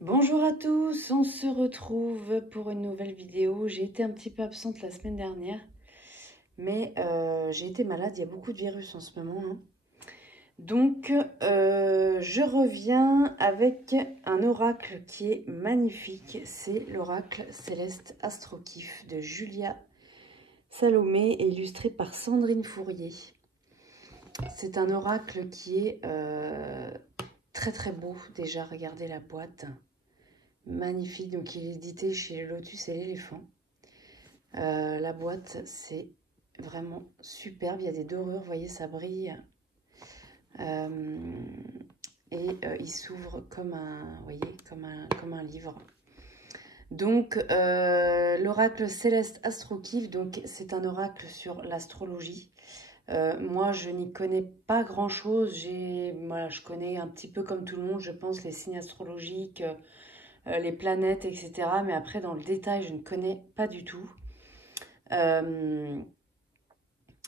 Bonjour à tous, on se retrouve pour une nouvelle vidéo. J'ai été un petit peu absente la semaine dernière, mais j'ai été malade, il y a beaucoup de virus en ce moment, hein. Donc, je reviens avec un oracle qui est magnifique. C'est l'oracle Céleste Astrokif de Julia Salomé, illustré par Sandrine Fourier. C'est un oracle qui est très très beau. Déjà, regardez la boîte. Magnifique, donc il est édité chez Lotus et l'éléphant. La boîte, c'est vraiment superbe. Il y a des dorures, vous voyez, ça brille. Il s'ouvre comme un, vous voyez, comme un livre. Donc, l'oracle Céleste Astrokif, donc c'est un oracle sur l'astrologie. Moi, je n'y connais pas grand-chose. Voilà, je connais un petit peu comme tout le monde, je pense, les signes astrologiques, les planètes, etc. Mais après, dans le détail, je ne connais pas du tout.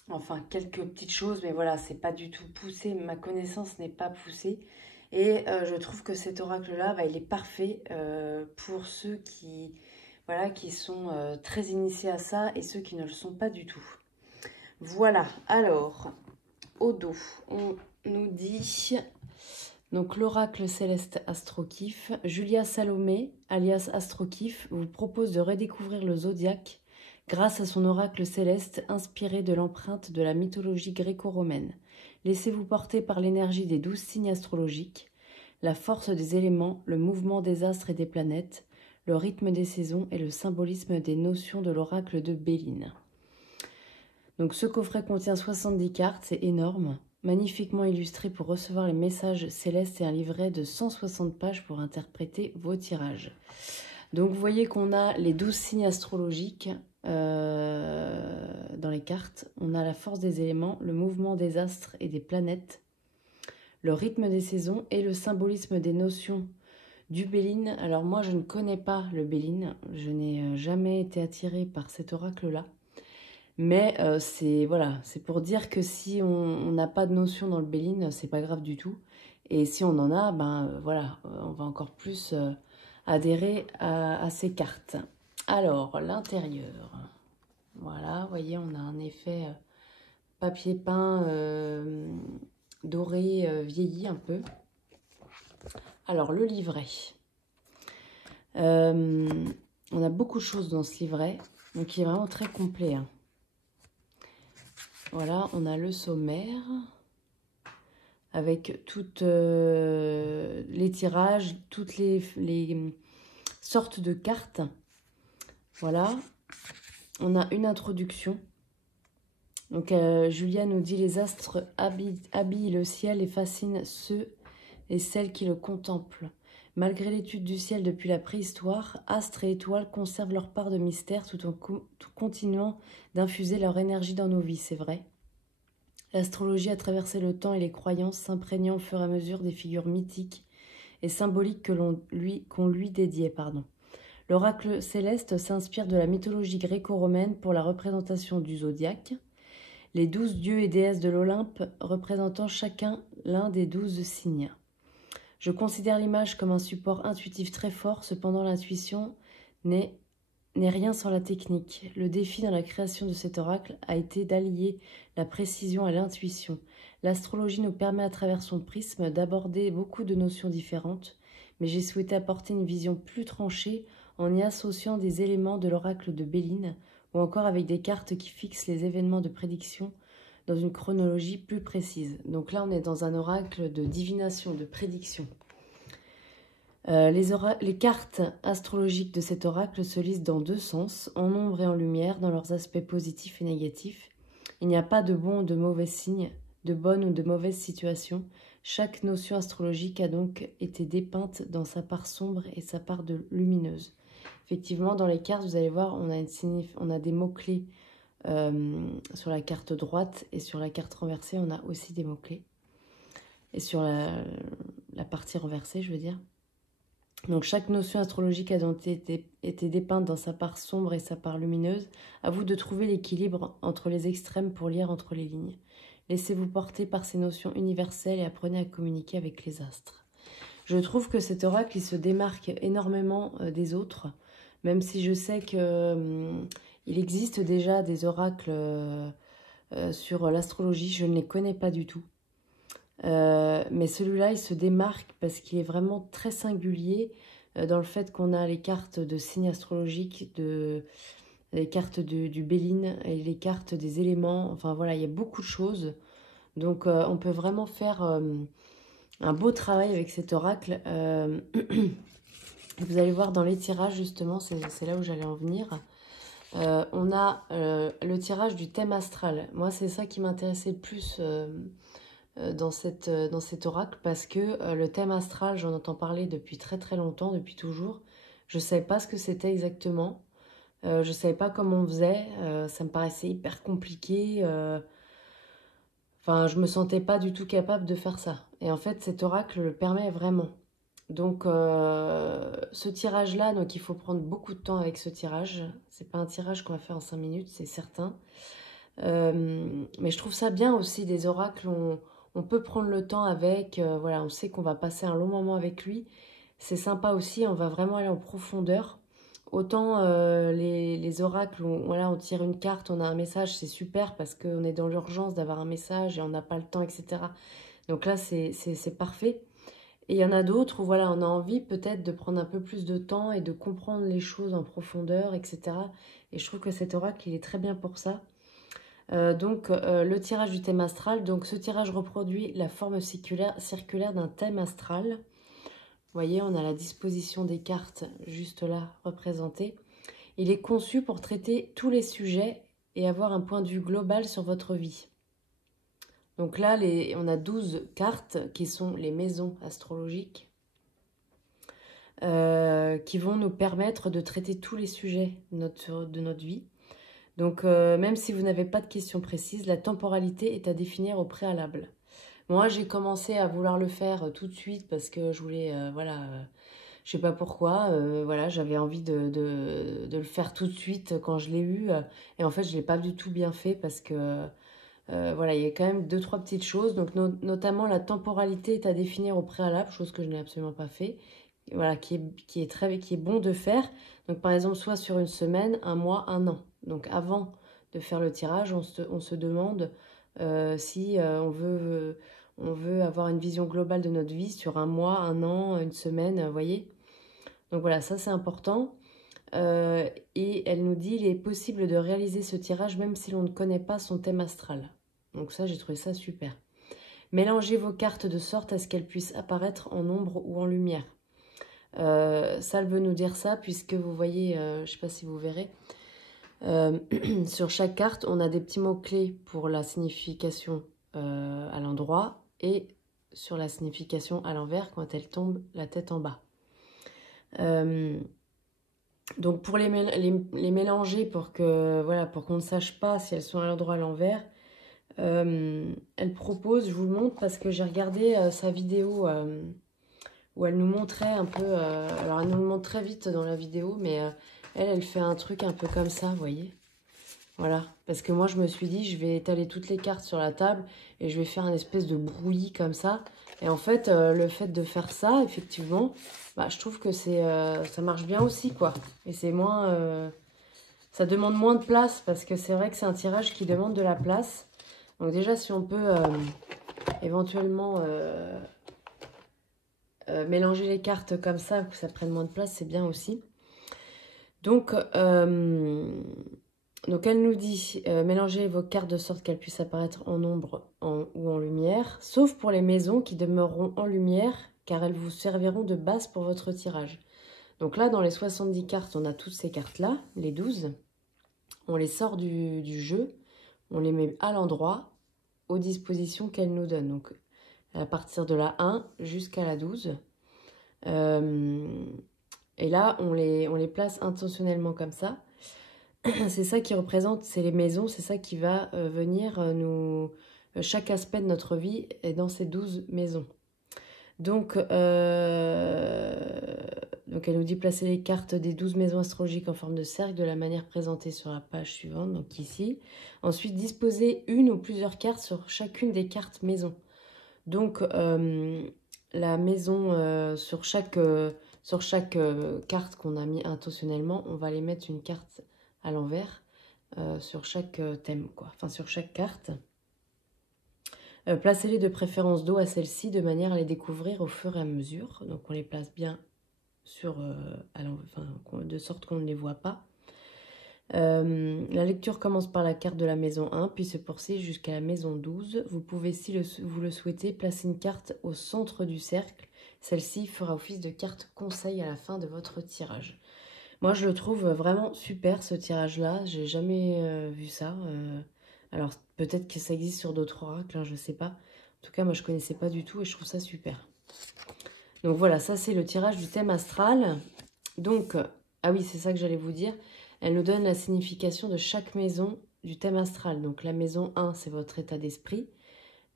Enfin, quelques petites choses, mais voilà, c'est pas du tout poussé. Ma connaissance n'est pas poussée. Et je trouve que cet oracle-là, il est parfait pour ceux qui, voilà, qui sont très initiés à ça et ceux qui ne le sont pas du tout. Voilà, alors, au dos, on nous dit... Donc, l'oracle céleste Astrokif, Julia Salomé, alias Astrokif, vous propose de redécouvrir le zodiaque grâce à son oracle céleste inspiré de l'empreinte de la mythologie gréco-romaine. Laissez-vous porter par l'énergie des 12 signes astrologiques, la force des éléments, le mouvement des astres et des planètes, le rythme des saisons et le symbolisme des notions de l'oracle de Béline. Donc, ce coffret contient 70 cartes, c'est énorme. Magnifiquement illustré pour recevoir les messages célestes et un livret de 160 pages pour interpréter vos tirages. Donc vous voyez qu'on a les 12 signes astrologiques dans les cartes. On a la force des éléments, le mouvement des astres et des planètes, le rythme des saisons et le symbolisme des notions du Béline. Alors moi je ne connais pas le Béline, je n'ai jamais été attirée par cet oracle-là. Mais c'est voilà, c'est pour dire que si on n'a pas de notion dans le Béline, c'est pas grave du tout. Et si on en a, voilà, on va encore plus adhérer à ces cartes. Alors, l'intérieur. Voilà, vous voyez, on a un effet papier peint doré, vieilli un peu. Alors, le livret. On a beaucoup de choses dans ce livret, donc il est vraiment très complet, hein. Voilà, on a le sommaire avec toutes les tirages, toutes les sortes de cartes. Voilà, on a une introduction. Donc, Julia nous dit « Les astres habillent le ciel et fascinent ceux et celles qui le contemplent. Malgré l'étude du ciel depuis la préhistoire, astres et étoiles conservent leur part de mystère tout en continuant d'infuser leur énergie dans nos vies, c'est vrai. L'astrologie a traversé le temps et les croyances, s'imprégnant au fur et à mesure des figures mythiques et symboliques qu'on lui dédiait. L'oracle céleste s'inspire de la mythologie gréco-romaine pour la représentation du zodiaque, les 12 dieux et déesses de l'Olympe représentant chacun l'un des 12 signes. Je considère l'image comme un support intuitif très fort, cependant l'intuition n'est rien sans la technique. Le défi dans la création de cet oracle a été d'allier la précision à l'intuition. L'astrologie nous permet à travers son prisme d'aborder beaucoup de notions différentes, mais j'ai souhaité apporter une vision plus tranchée en y associant des éléments de l'oracle de Béline ou encore avec des cartes qui fixent les événements de prédiction dans une chronologie plus précise. Donc là, on est dans un oracle de divination, de prédiction. Les cartes astrologiques de cet oracle se lisent dans deux sens, en ombre et en lumière, dans leurs aspects positifs et négatifs. Il n'y a pas de bons ou de mauvais signes, de bonnes ou de mauvaises situations. Chaque notion astrologique a donc été dépeinte dans sa part sombre et sa part lumineuse. Effectivement, dans les cartes, vous allez voir, on a des mots-clés sur la carte droite et sur la carte renversée, on a aussi des mots-clés. Et sur la partie renversée, je veux dire. Donc chaque notion astrologique a donc été dépeinte dans sa part sombre et sa part lumineuse. À vous de trouver l'équilibre entre les extrêmes pour lire entre les lignes. Laissez-vous porter par ces notions universelles et apprenez à communiquer avec les astres. Je trouve que cet oracle, il se démarque énormément des autres, même si je sais que il existe déjà des oracles sur l'astrologie, je ne les connais pas du tout. Mais celui-là, il se démarque parce qu'il est vraiment très singulier dans le fait qu'on a les cartes de signes astrologiques, les cartes du Béline et les cartes des éléments. Enfin voilà, il y a beaucoup de choses. Donc on peut vraiment faire un beau travail avec cet oracle. Vous allez voir dans les tirages, justement, c'est là où j'allais en venir. On a le tirage du thème astral. Moi, c'est ça qui m'intéressait le plus dans cet oracle, parce que le thème astral, j'en entends parler depuis très très longtemps, depuis toujours. Je ne savais pas ce que c'était exactement. Je ne savais pas comment on faisait. Ça me paraissait hyper compliqué. Enfin, je me sentais pas du tout capable de faire ça. Et en fait, cet oracle le permet vraiment. Donc, ce tirage-là, donc il faut prendre beaucoup de temps avec ce tirage. C'est pas un tirage qu'on va faire en 5 minutes, c'est certain. Mais je trouve ça bien aussi, des oracles, on peut prendre le temps avec. Voilà, on sait qu'on va passer un long moment avec lui. C'est sympa aussi, on va vraiment aller en profondeur. Autant les oracles, voilà, on tire une carte, on a un message, c'est super parce qu'on est dans l'urgence d'avoir un message et on n'a pas le temps, etc. Donc là, c'est parfait. Et il y en a d'autres où voilà, on a envie peut-être de prendre un peu plus de temps et de comprendre les choses en profondeur, etc. Et je trouve que cet oracle, il est très bien pour ça. Donc le tirage du thème astral, donc ce tirage reproduit la forme circulaire d'un thème astral. Vous voyez, on a la disposition des cartes juste là représentées. Il est conçu pour traiter tous les sujets et avoir un point de vue global sur votre vie. Donc là, on a 12 cartes qui sont les maisons astrologiques qui vont nous permettre de traiter tous les sujets de notre vie. Donc même si vous n'avez pas de questions précises, la temporalité est à définir au préalable. Moi, j'ai commencé à vouloir le faire tout de suite parce que je voulais, voilà, je sais pas pourquoi, voilà, j'avais envie de le faire tout de suite quand je l'ai eu. Et en fait, je l'ai pas du tout bien fait parce que, voilà, il y a quand même 2-3 petites choses. Donc, notamment, la temporalité est à définir au préalable, chose que je n'ai absolument pas fait. Voilà, qui est bon de faire. Donc, par exemple, soit sur une semaine, un mois, un an. Donc, avant de faire le tirage, on se demande si on veut avoir une vision globale de notre vie sur un mois, un an, une semaine, vous voyez. Donc voilà, ça c'est important. Et elle nous dit, il est possible de réaliser ce tirage même si l'on ne connaît pas son thème astral. Donc ça, j'ai trouvé ça super. Mélangez vos cartes de sorte à ce qu'elles puissent apparaître en ombre ou en lumière. Ça, elle veut nous dire ça, puisque vous voyez, je ne sais pas si vous verrez, sur chaque carte, on a des petits mots-clés pour la signification à l'endroit et sur la signification à l'envers quand elle tombe la tête en bas. Donc pour les mélanger pour que voilà, pour qu'on ne sache pas si elles sont à l'endroit à l'envers, elle propose, je vous le montre parce que j'ai regardé sa vidéo où elle nous montrait un peu, alors elle nous le montre très vite dans la vidéo, mais elle fait un truc un peu comme ça, vous voyez. Voilà, parce que moi je me suis dit, je vais étaler toutes les cartes sur la table et je vais faire une espèce de brouillis comme ça. Et en fait, le fait de faire ça, effectivement, bah, je trouve que ça marche bien aussi, quoi. Et c'est moins... ça demande moins de place, parce que c'est vrai que c'est un tirage qui demande de la place. Donc déjà, si on peut éventuellement mélanger les cartes comme ça, que ça prenne moins de place, c'est bien aussi. Donc elle nous dit, mélangez vos cartes de sorte qu'elles puissent apparaître en ombre ou en lumière, sauf pour les maisons qui demeureront en lumière, car elles vous serviront de base pour votre tirage. Donc là, dans les 70 cartes, on a toutes ces cartes-là, les 12. On les sort du jeu, on les met à l'endroit, aux dispositions qu'elle nous donne. Donc à partir de la 1 jusqu'à la 12. Et là, on les place intentionnellement comme ça. C'est ça qui représente, c'est les maisons, c'est ça qui va venir nous... chaque aspect de notre vie est dans ces 12 maisons. Donc elle nous dit placer les cartes des 12 maisons astrologiques en forme de cercle de la manière présentée sur la page suivante, donc ici. Ensuite, disposer une ou plusieurs cartes sur chacune des cartes maisons. Donc la maison, sur chaque carte qu'on a mis intentionnellement, on va aller mettre une carte à l'envers sur chaque thème, quoi. Enfin, sur chaque carte. Placez-les de préférence dos à celle-ci de manière à les découvrir au fur et à mesure. Donc, on les place bien sur, de sorte qu'on ne les voit pas. La lecture commence par la carte de la maison 1, puis se poursuit jusqu'à la maison 12. Vous pouvez, si vous le souhaitez, placer une carte au centre du cercle. Celle-ci fera office de carte conseil à la fin de votre tirage. Moi, je le trouve vraiment super, ce tirage-là. J'ai jamais vu ça. Alors, peut-être que ça existe sur d'autres oracles, hein, je ne sais pas. En tout cas, moi, je ne connaissais pas du tout et je trouve ça super. Donc voilà, ça, c'est le tirage du thème astral. Donc, ah oui, c'est ça que j'allais vous dire. Elle nous donne la signification de chaque maison du thème astral. Donc la maison 1, c'est votre état d'esprit.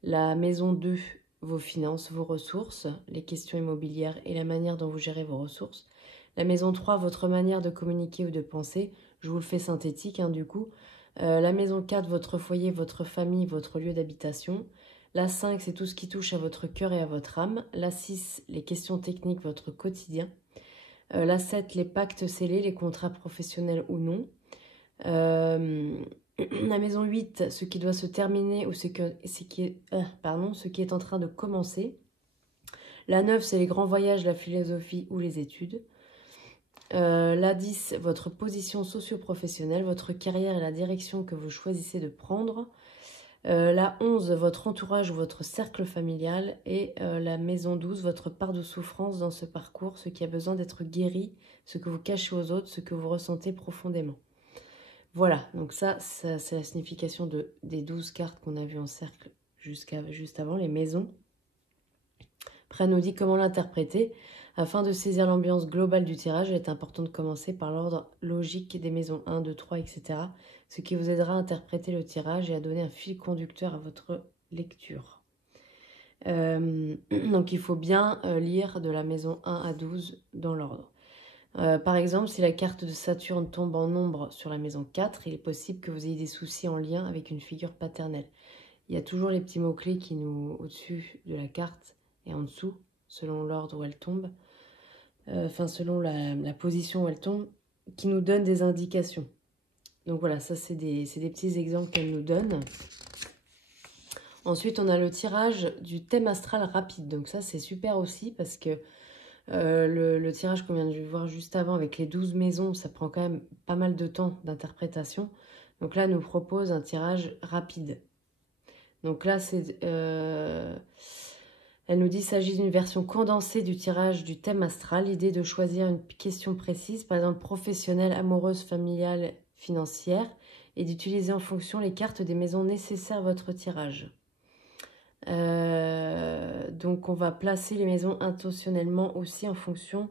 La maison 2, vos finances, vos ressources, les questions immobilières et la manière dont vous gérez vos ressources. La maison 3, votre manière de communiquer ou de penser. Je vous le fais synthétique, hein, du coup. La maison 4, votre foyer, votre famille, votre lieu d'habitation. La 5, c'est tout ce qui touche à votre cœur et à votre âme. La 6, les questions techniques, votre quotidien. La 7, les pactes scellés, les contrats professionnels ou non. La maison 8, ce qui doit se terminer ou ce qui est en train de commencer. La 9, c'est les grands voyages, la philosophie ou les études. La 10, votre position socio-professionnelle, votre carrière et la direction que vous choisissez de prendre. La 11, votre entourage ou votre cercle familial. Et la maison 12, votre part de souffrance dans ce parcours, ce qui a besoin d'être guéri, ce que vous cachez aux autres, ce que vous ressentez profondément. Voilà, donc ça c'est la signification des 12 cartes qu'on a vues en cercle juste avant, les maisons. Après, elle nous dit comment l'interpréter. Afin de saisir l'ambiance globale du tirage, il est important de commencer par l'ordre logique des maisons 1, 2, 3, etc. Ce qui vous aidera à interpréter le tirage et à donner un fil conducteur à votre lecture. Donc il faut bien lire de la maison 1 à 12 dans l'ordre. Par exemple, si la carte de Saturne tombe en ombre sur la maison 4, il est possible que vous ayez des soucis en lien avec une figure paternelle. Il y a toujours les petits mots-clés qui nous au-dessus de la carte et en dessous, selon l'ordre où elle tombe, selon la position où elle tombe, qui nous donnent des indications. Donc voilà, ça c'est des petits exemples qu'elle nous donne. Ensuite, on a le tirage du thème astral rapide. Donc ça, c'est super aussi parce que le tirage qu'on vient de voir juste avant avec les 12 maisons, ça prend quand même pas mal de temps d'interprétation. Donc là, elle nous propose un tirage rapide. Donc là, elle nous dit qu'il s'agit d'une version condensée du tirage du thème astral. L'idée de choisir une question précise, par exemple professionnelle, amoureuse, familiale, financière, et d'utiliser en fonction les cartes des maisons nécessaires à votre tirage. Donc on va placer les maisons intentionnellement aussi en fonction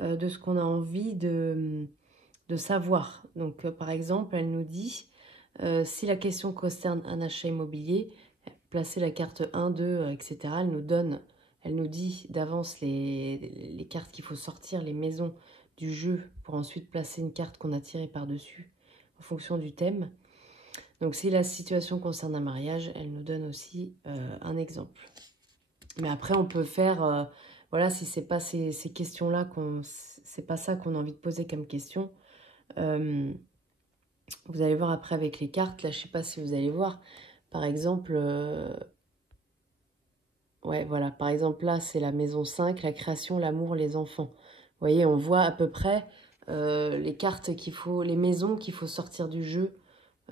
de ce qu'on a envie de savoir. Donc par exemple, elle nous dit, si la question concerne un achat immobilier, placer la carte 1, 2, etc. Elle nous dit d'avance les cartes qu'il faut sortir, les maisons du jeu, pour ensuite placer une carte qu'on a tirée par-dessus en fonction du thème. Donc si la situation concerne un mariage, elle nous donne aussi un exemple. Mais après, on peut faire, voilà, si c'est pas ces questions-là, c'est pas ça qu'on a envie de poser comme question. Vous allez voir après avec les cartes, là, je sais pas si vous allez voir. Par exemple, ouais, voilà, par exemple, là, c'est la maison 5, la création, l'amour, les enfants. Vous voyez, on voit à peu près les cartes les maisons qu'il faut sortir du jeu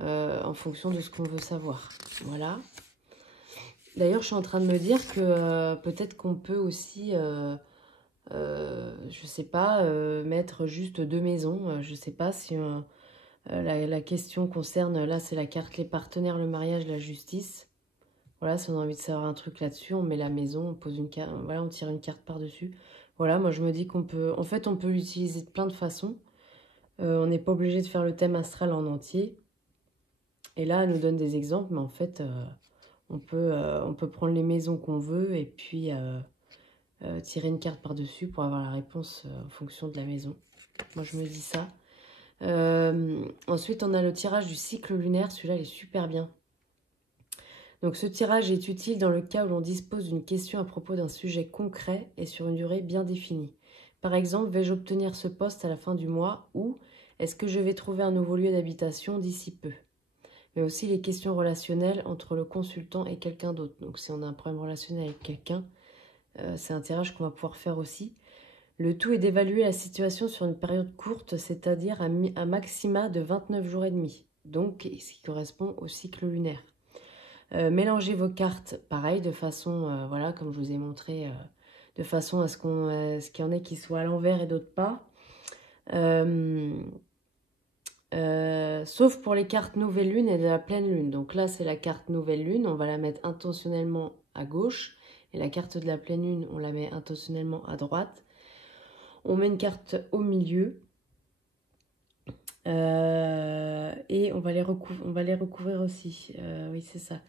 en fonction de ce qu'on veut savoir. Voilà. D'ailleurs, je suis en train de me dire que peut-être qu'on peut aussi, je sais pas, mettre juste 2 maisons. Je sais pas si la question concerne, là, c'est la carte les partenaires, le mariage, la justice. Voilà, si on a envie de savoir un truc là-dessus, on met la maison, on pose une carte, voilà, on tire une carte par-dessus. Voilà, moi je me dis qu'on peut, en fait, on peut l'utiliser de plein de façons. On n'est pas obligé de faire le thème astral en entier. Et là, elle nous donne des exemples, mais en fait, on peut prendre les maisons qu'on veut et puis tirer une carte par-dessus pour avoir la réponse en fonction de la maison. Moi, je me dis ça. Ensuite, on a le tirage du cycle lunaire. Celui-là, il est super bien. Donc ce tirage est utile dans le cas où l'on dispose d'une question à propos d'un sujet concret et sur une durée bien définie. Par exemple, vais-je obtenir ce poste à la fin du mois ou est-ce que je vais trouver un nouveau lieu d'habitation d'ici peu? Mais aussi les questions relationnelles entre le consultant et quelqu'un d'autre. Donc si on a un problème relationnel avec quelqu'un, c'est un tirage qu'on va pouvoir faire aussi. Le tout est d'évaluer la situation sur une période courte, c'est-à-dire un maxima de 29 jours et demi, donc ce qui correspond au cycle lunaire. Mélangez vos cartes, pareil, de façon, voilà, comme je vous ai montré, de façon à ce qu'il y en ait qui soient à l'envers et d'autres pas. Sauf pour les cartes nouvelle lune et de la pleine lune. Donc là, c'est la carte nouvelle lune, on va la mettre intentionnellement à gauche. Et la carte de la pleine lune, on la met intentionnellement à droite. On met une carte au milieu. Et on va les recouvrir aussi. Oui, c'est ça.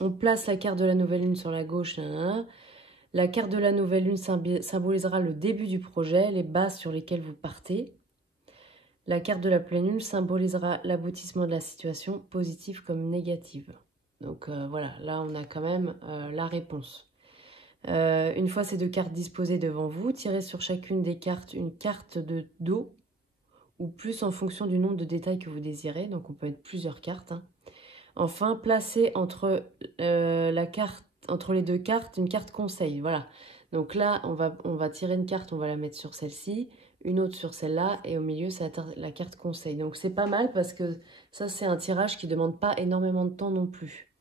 On place la carte de la nouvelle lune sur la gauche. La carte de la nouvelle lune symbolisera le début du projet, les bases sur lesquelles vous partez. La carte de la pleine lune symbolisera l'aboutissement de la situation, positive comme négative. Donc voilà, là on a quand même la réponse. Une fois ces deux cartes disposées devant vous, tirez sur chacune des cartes une carte de dos ou plus en fonction du nombre de détails que vous désirez. Donc on peut mettre plusieurs cartes. Enfin, placez entre les deux cartes une carte conseil. Voilà. Donc là, on va tirer une carte, on va la mettre sur celle-ci, une autre sur celle-là, et au milieu, c'est la carte conseil. Donc c'est pas mal parce que ça, c'est un tirage qui ne demande pas énormément de temps non plus.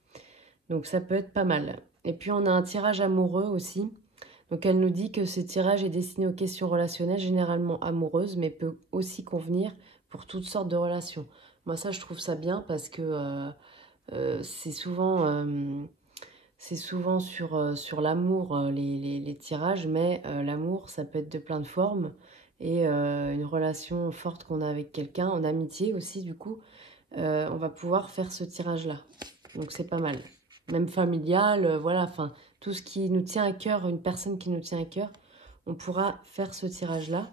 Donc ça peut être pas mal. Et puis on a un tirage amoureux aussi. Donc elle nous dit que ce tirage est destiné aux questions relationnelles, généralement amoureuses, mais peut aussi convenir pour toutes sortes de relations. Moi ça, je trouve ça bien parce que c'est souvent sur l'amour les tirages, mais l'amour, ça peut être de plein de formes. Et une relation forte qu'on a avec quelqu'un, en amitié aussi du coup, on va pouvoir faire ce tirage-là. Donc c'est pas mal. Même familial, voilà, enfin, tout ce qui nous tient à cœur, une personne qui nous tient à cœur, on pourra faire ce tirage-là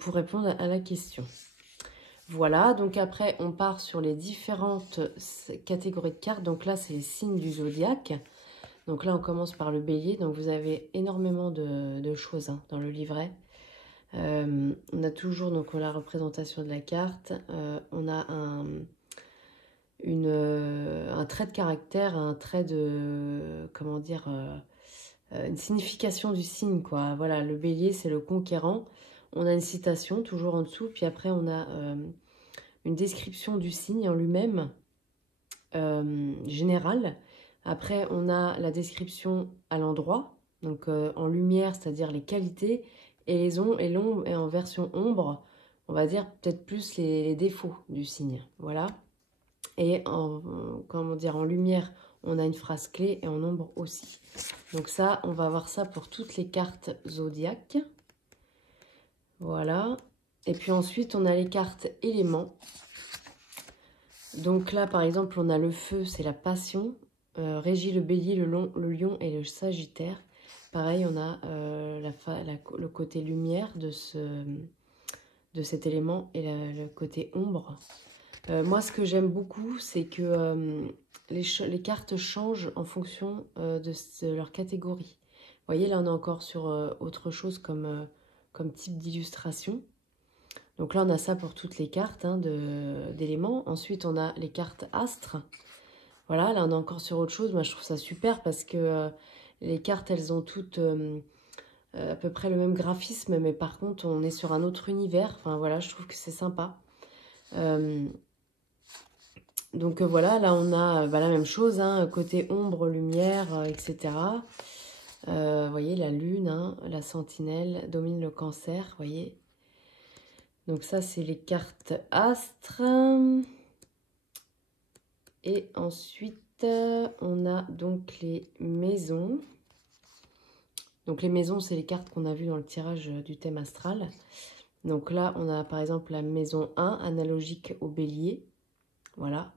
pour répondre à la question. Voilà, donc après, on part sur les différentes catégories de cartes. Donc là, c'est les signes du zodiaque. Donc là, on commence par le bélier. Donc vous avez énormément de choses dans le livret. On a toujours donc, la représentation de la carte. On a un trait de caractère, un trait de, comment dire, une signification du signe, quoi. Voilà, le bélier, c'est le conquérant. On a une citation toujours en dessous, puis après on a une description du signe en lui-même, générale. Après on a la description à l'endroit, donc en lumière, c'est-à-dire les qualités, et l'ombre, et en version ombre, on va dire peut-être plus les défauts du signe, voilà. Et en lumière, on a une phrase clé et en ombre aussi. Donc ça, on va avoir ça pour toutes les cartes zodiaques. Voilà. Et puis ensuite, on a les cartes éléments. Donc là, par exemple, on a le feu, c'est la passion. Régit le bélier, le lion et le sagittaire. Pareil, on a le côté lumière de cet élément et le côté ombre. Moi, ce que j'aime beaucoup, c'est que les cartes changent en fonction de leur catégorie. Vous voyez, là, on est encore sur autre chose comme type d'illustration. Donc là, on a ça pour toutes les cartes d'éléments. Ensuite, on a les cartes astres. Voilà, là, on est encore sur autre chose. Moi, je trouve ça super parce que les cartes, elles ont toutes à peu près le même graphisme, mais par contre, on est sur un autre univers. Enfin, voilà, je trouve que c'est sympa. Donc voilà, là on a la même chose, côté ombre, lumière, etc. Vous voyez, la lune, la sentinelle domine le cancer, vous voyez. Donc ça, c'est les cartes astres. Et ensuite, on a donc les maisons. Donc les maisons, c'est les cartes qu'on a vues dans le tirage du thème astral. Donc là, on a par exemple la maison 1, analogique au bélier. Voilà.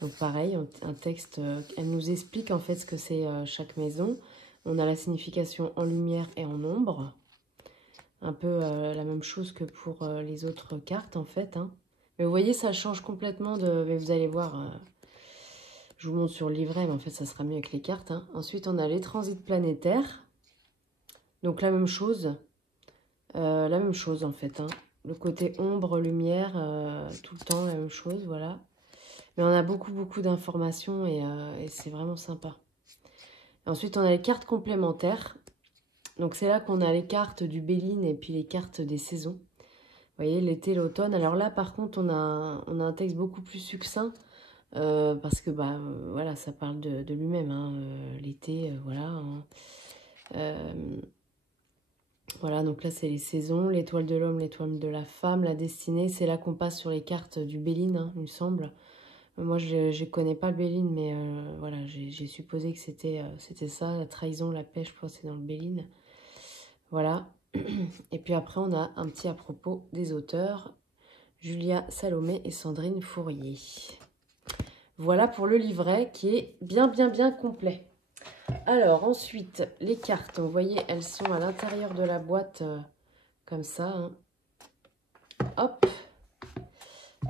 Donc pareil, un texte, elle nous explique en fait ce que c'est chaque maison. On a la signification en lumière et en ombre. Un peu la même chose que pour les autres cartes en fait. Mais vous voyez, ça change complètement mais vous allez voir, Je vous montre sur le livret, mais en fait, ça sera mieux avec les cartes. Hein. Ensuite, on a les transits planétaires. Donc, la même chose. En fait. Hein. Le côté ombre, lumière, tout le temps, la même chose, voilà. Mais on a beaucoup d'informations et c'est vraiment sympa. Ensuite, on a les cartes complémentaires. Donc, c'est là qu'on a les cartes du Béline et puis les cartes des saisons. Vous voyez, l'été, l'automne. Alors là, par contre, on a un texte beaucoup plus succinct. Parce que, voilà, ça parle de lui-même. Hein, l'été, voilà. Hein. Voilà, donc là, c'est les saisons. L'étoile de l'homme, l'étoile de la femme, la destinée. C'est là qu'on passe sur les cartes du Béline, hein, il me semble. Moi, je ne connais pas le Béline, mais voilà, j'ai supposé que c'était ça, la trahison, la pêche, je crois que c'est dans le Béline. Voilà. Et puis après, on a un petit à propos des auteurs, Julia Salomé et Sandrine Fourier. Voilà pour le livret qui est bien complet. Alors, ensuite, les cartes, vous voyez, elles sont à l'intérieur de la boîte, comme ça. Hein. Hop.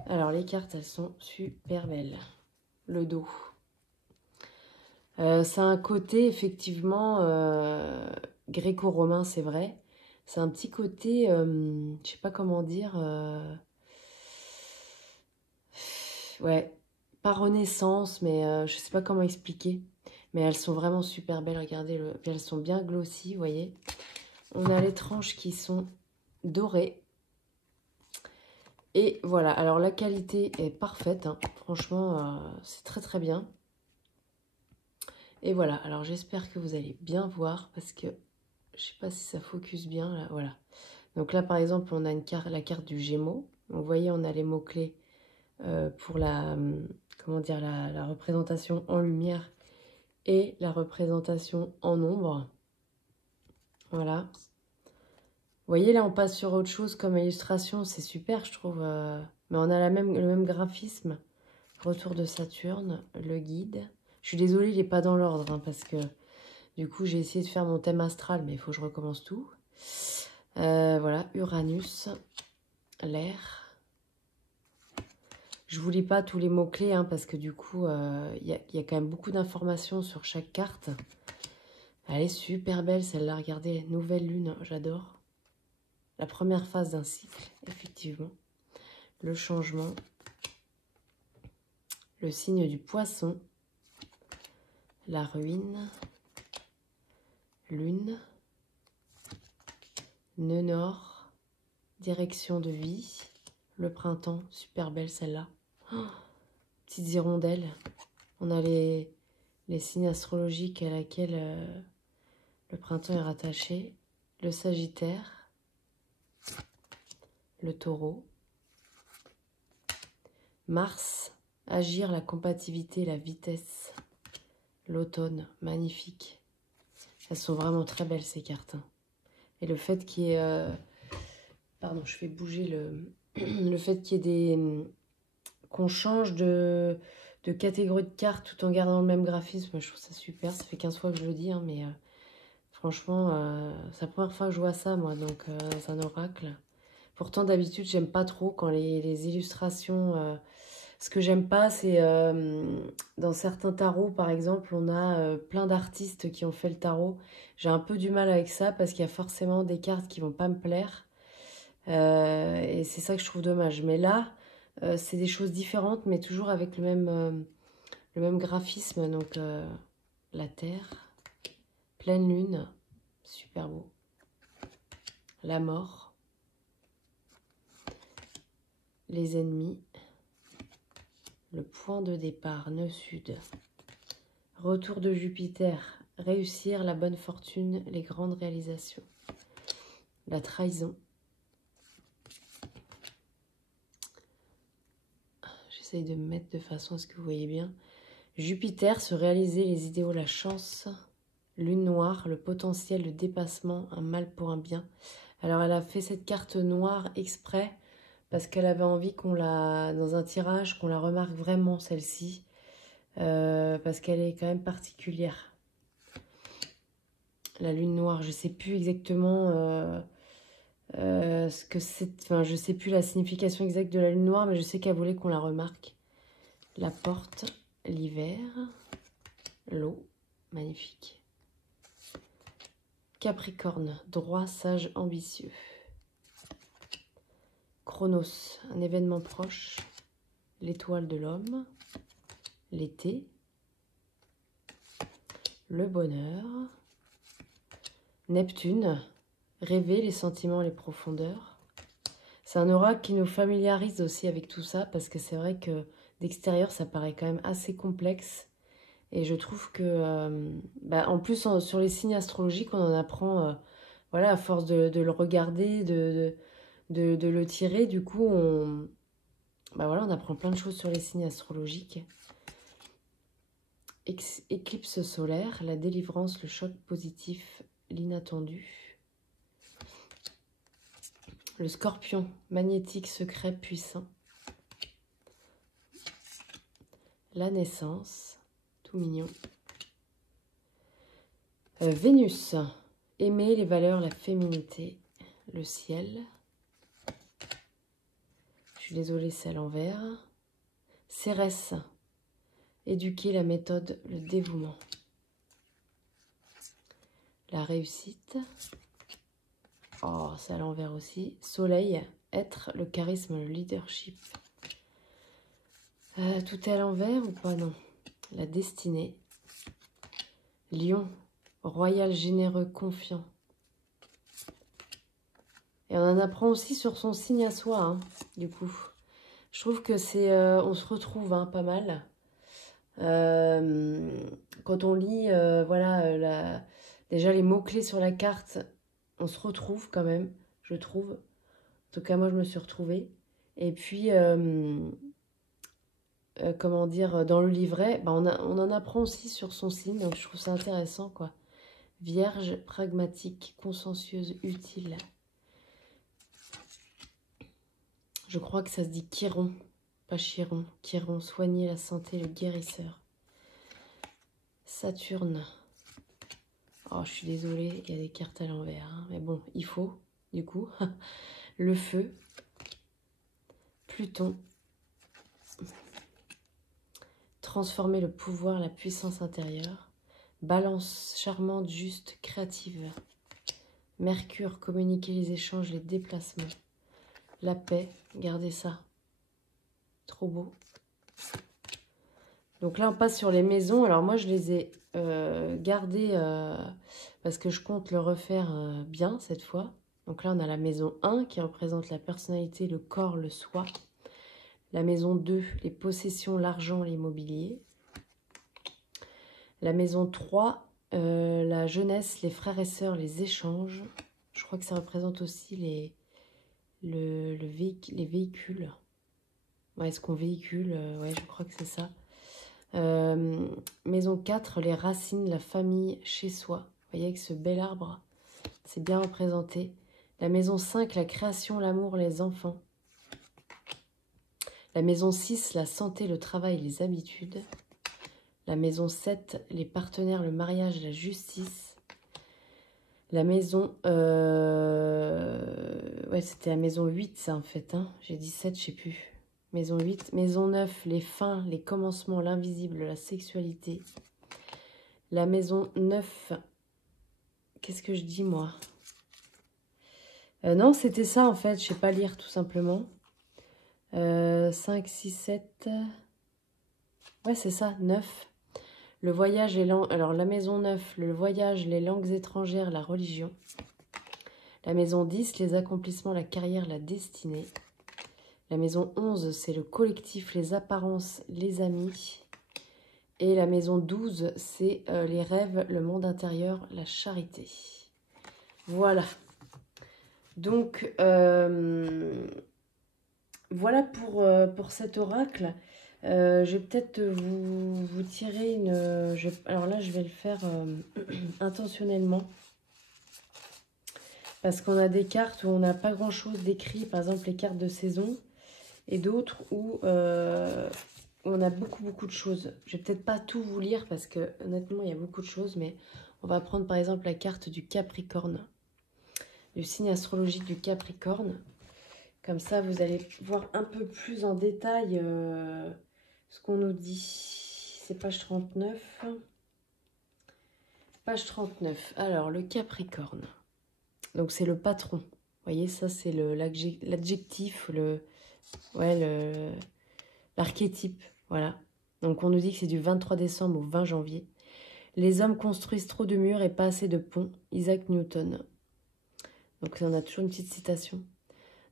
Alors, les cartes, elles sont super belles. Le dos. Ça a un côté, effectivement, gréco-romain, c'est vrai. C'est un petit côté, je sais pas comment dire, ouais, pas renaissance, mais je sais pas comment expliquer. Mais elles sont vraiment super belles, regardez, puis elles sont bien glossy, vous voyez. On a les tranches qui sont dorées. Et voilà, alors la qualité est parfaite, hein. Franchement, c'est très bien. Et voilà, alors j'espère que vous allez bien voir parce que je sais pas si ça focus bien là, voilà. Donc là par exemple, on a la carte du Gémeaux. Donc, vous voyez, on a les mots-clés pour comment dire, la représentation en lumière et la représentation en ombre. Voilà. Vous voyez, là on passe sur autre chose comme illustration, c'est super je trouve. Mais on a le même graphisme. Retour de Saturne, le guide. Je suis désolée, il n'est pas dans l'ordre, hein, parce que du coup, j'ai essayé de faire mon thème astral, mais il faut que je recommence tout. Voilà, Uranus, l'air. Je ne vous lis pas tous les mots-clés, hein, parce que du coup, y a quand même beaucoup d'informations sur chaque carte. Elle est super belle, celle-là. Regardez, nouvelle lune, j'adore. La première phase d'un cycle, effectivement. Le changement. Le signe du poisson. La ruine. Lune. Nœud nord. Direction de vie. Le printemps, super belle celle-là. Oh, petites hirondelles. On a les signes astrologiques à laquelle le printemps est rattaché. Le Sagittaire. Le Taureau. Mars. Agir, la compatibilité, la vitesse. L'automne, magnifique. Elles sont vraiment très belles ces cartes. Et le fait qu'il y ait... pardon, je fais bouger le fait qu'il y ait qu'on change de catégorie de cartes tout en gardant le même graphisme, je trouve ça super. Ça fait 15 fois que je le dis, hein, mais franchement, c'est la première fois que je vois ça, moi, donc c'est un oracle. Pourtant, d'habitude, j'aime pas trop quand les illustrations... ce que j'aime pas, c'est dans certains tarots, par exemple, on a plein d'artistes qui ont fait le tarot. J'ai un peu du mal avec ça parce qu'il y a forcément des cartes qui vont pas me plaire. Et c'est ça que je trouve dommage. Mais là, c'est des choses différentes, mais toujours avec le même graphisme. Donc, la Terre, pleine lune, super beau. La mort, les ennemis, le point de départ, nœud sud, retour de Jupiter, réussir, la bonne fortune, les grandes réalisations, la trahison. J'essaye de me mettre de façon à ce que vous voyez bien. Jupiter, se réaliser les idéaux, la chance. Lune noire, le potentiel, le dépassement, un mal pour un bien. Alors, elle a fait cette carte noire exprès parce qu'elle avait envie qu'on dans un tirage, qu'on la remarque vraiment, celle-ci. Parce qu'elle est quand même particulière. La lune noire, je ne sais plus exactement ce que c'est. Enfin, je ne sais plus la signification exacte de la lune noire, mais je sais qu'elle voulait qu'on la remarque. La porte, l'hiver, l'eau, magnifique. Capricorne, droit, sage, ambitieux. Chronos, un événement proche. L'étoile de l'homme. L'été. Le bonheur. Neptune, rêver, les sentiments, les profondeurs. C'est un oracle qui nous familiarise aussi avec tout ça, parce que c'est vrai que d'extérieur, ça paraît quand même assez complexe. Et je trouve que, en plus, sur les signes astrologiques, on en apprend, voilà, à force de le regarder, de le tirer. Du coup, on apprend plein de choses sur les signes astrologiques. Éclipse solaire, la délivrance, le choc positif, l'inattendu. Le scorpion, magnétique, secret, puissant. La naissance, tout mignon. Vénus, aimer les valeurs, la féminité, le ciel. Je suis désolée, c'est à l'envers. Cérès, éduquer, la méthode, le dévouement. La réussite. Oh, c'est à l'envers aussi. Soleil, être, le charisme, le leadership. Tout est à l'envers ou pas? Non. La destinée. Lion, royal, généreux, confiant. Et on en apprend aussi sur son signe à soi, hein, du coup. Je trouve que c'est... on se retrouve pas mal. Quand on lit, voilà, déjà les mots-clés sur la carte, on se retrouve quand même, je trouve. En tout cas, moi, je me suis retrouvée. Et puis, comment dire, dans le livret, on en apprend aussi sur son signe, donc je trouve ça intéressant, quoi. Vierge, pragmatique, consciencieuse, utile. Je crois que ça se dit Chiron, pas Chiron. Chiron, soigner la santé, le guérisseur. Saturne. Oh, je suis désolée, il y a des cartes à l'envers, hein, mais bon, il faut, du coup. Le feu. Pluton. Transformer le pouvoir, la puissance intérieure. Balance, charmante, juste, créative. Mercure, communiquer les échanges, les déplacements. La paix, gardez ça. Trop beau. Donc là, on passe sur les maisons. Alors moi, je les ai gardées parce que je compte le refaire bien cette fois. Donc là, on a la maison 1 qui représente la personnalité, le corps, le soi. La maison 2, les possessions, l'argent, l'immobilier. La maison 3, la jeunesse, les frères et sœurs, les échanges. Je crois que ça représente aussi les véhicules. Ouais, est-ce qu'on véhicule? Ouais, je crois que c'est ça. Maison 4, les racines, la famille, chez soi. Vous voyez, avec ce bel arbre, c'est bien représenté. La maison 5, la création, l'amour, les enfants. La maison 6, la santé, le travail, les habitudes. La maison 7, les partenaires, le mariage, la justice. La maison... ouais, c'était la maison 8, ça, en fait. Hein. J'ai dit 7, je sais plus. Maison 8. Maison 9, les fins, les commencements, l'invisible, la sexualité. La maison 9... Qu'est-ce que je dis, moi? Non, c'était ça, en fait. Je sais pas lire, tout simplement. 5, 6, 7... Ouais, c'est ça, 9. Le voyage et alors la maison 9, le voyage, les langues étrangères, la religion. La maison 10, les accomplissements, la carrière, la destinée. La maison 11, c'est le collectif, les apparences, les amis. Et la maison 12, c'est les rêves, le monde intérieur, la charité. Voilà. Donc, voilà pour cet oracle. Je vais peut-être vous tirer une... alors là, je vais le faire intentionnellement. Parce qu'on a des cartes où on n'a pas grand-chose d'écrit. Par exemple, les cartes de saison. Et d'autres où on a beaucoup de choses. Je vais peut-être pas tout vous lire parce que honnêtement, il y a beaucoup de choses. Mais on va prendre par exemple la carte du Capricorne. Du signe astrologique du Capricorne. Comme ça, vous allez voir un peu plus en détail... ce qu'on nous dit, c'est page 39. Page 39. Alors, le Capricorne. Donc, c'est le patron. Vous voyez, ça, c'est l'adjectif, l'archétype. Voilà. Donc, on nous dit que c'est du 23 décembre au 20 janvier. Les hommes construisent trop de murs et pas assez de ponts. Isaac Newton. Donc, on a toujours une petite citation.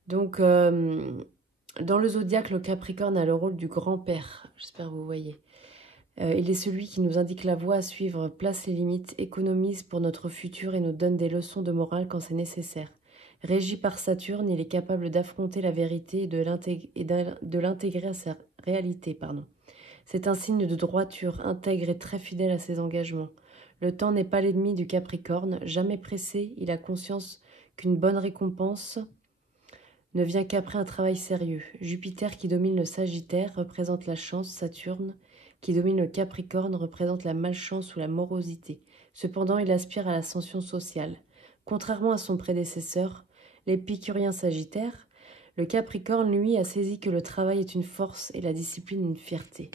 Donc, dans le zodiaque, le Capricorne a le rôle du grand-père. J'espère que vous voyez. Il est celui qui nous indique la voie à suivre, place les limites, économise pour notre futur et nous donne des leçons de morale quand c'est nécessaire. Régi par Saturne, il est capable d'affronter la vérité et de l'intégrer à sa réalité. C'est un signe de droiture, intègre et très fidèle à ses engagements. Le temps n'est pas l'ennemi du Capricorne, jamais pressé, il a conscience qu'une bonne récompense ne vient qu'après un travail sérieux. Jupiter qui domine le Sagittaire représente la chance, Saturne qui domine le Capricorne représente la malchance ou la morosité. Cependant, il aspire à l'ascension sociale. Contrairement à son prédécesseur, l'épicurien Sagittaire, le Capricorne, lui, a saisi que le travail est une force et la discipline une fierté.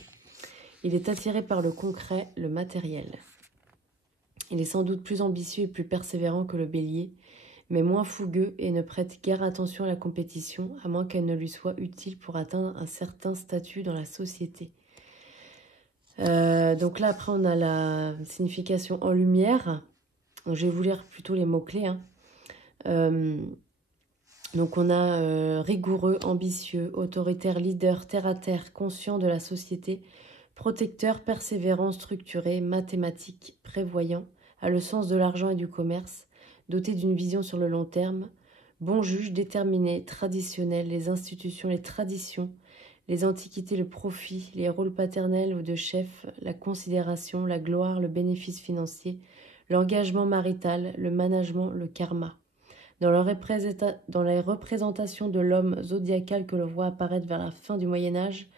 Il est attiré par le concret, le matériel. Il est sans doute plus ambitieux et plus persévérant que le Bélier, mais moins fougueux et ne prête guère attention à la compétition, à moins qu'elle ne lui soit utile pour atteindre un certain statut dans la société. Donc là, après, on a la signification en lumière. Donc, je vais vous lire plutôt les mots-clés. Donc, on a rigoureux, ambitieux, autoritaire, leader, terre-à-terre, conscient de la société, protecteur, persévérant, structuré, mathématique, prévoyant, a le sens de l'argent et du commerce, doté d'une vision sur le long terme, bon juge, déterminé, traditionnel, les institutions, les traditions, les antiquités, le profit, les rôles paternels ou de chef, la considération, la gloire, le bénéfice financier, l'engagement marital, le management, le karma. Dans la représentation de l'homme zodiacal que l'on voit apparaître vers la fin du Moyen-Âge,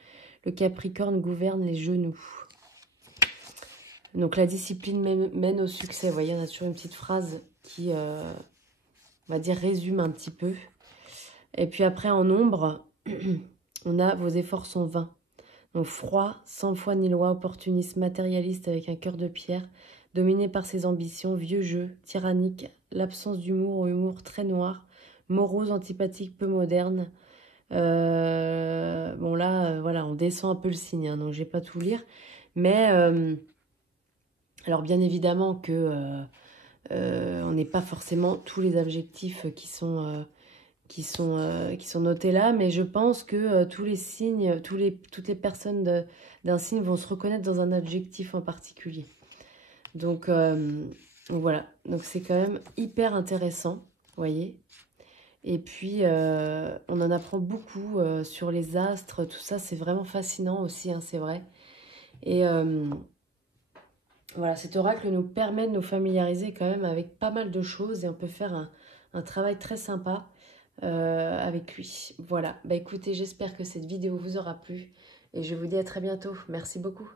le Capricorne gouverne les genoux. Donc la discipline mène au succès. Vous voyez, on a toujours une petite phrase qui, on va dire, résume un petit peu. Et puis après, en ombre, on a vos efforts sont vains. Donc froid, sans foi ni loi, opportuniste, matérialiste avec un cœur de pierre, dominé par ses ambitions, vieux jeu, tyrannique, l'absence d'humour ou humour très noir, morose, antipathique, peu moderne. Bon là, voilà, on descend un peu le signe, hein, donc je vais pas tout lire. Mais, alors bien évidemment que on n'est pas forcément tous les adjectifs qui sont notés là, mais je pense que tous les signes, toutes les personnes d'un signe vont se reconnaître dans un adjectif en particulier. Donc voilà, donc c'est quand même hyper intéressant, vous voyez. Et puis on en apprend beaucoup sur les astres, tout ça, c'est vraiment fascinant aussi, hein, c'est vrai. Et voilà, cet oracle nous permet de nous familiariser quand même avec pas mal de choses et on peut faire un travail très sympa avec lui. Voilà, bah écoutez, j'espère que cette vidéo vous aura plu et je vous dis à très bientôt. Merci beaucoup.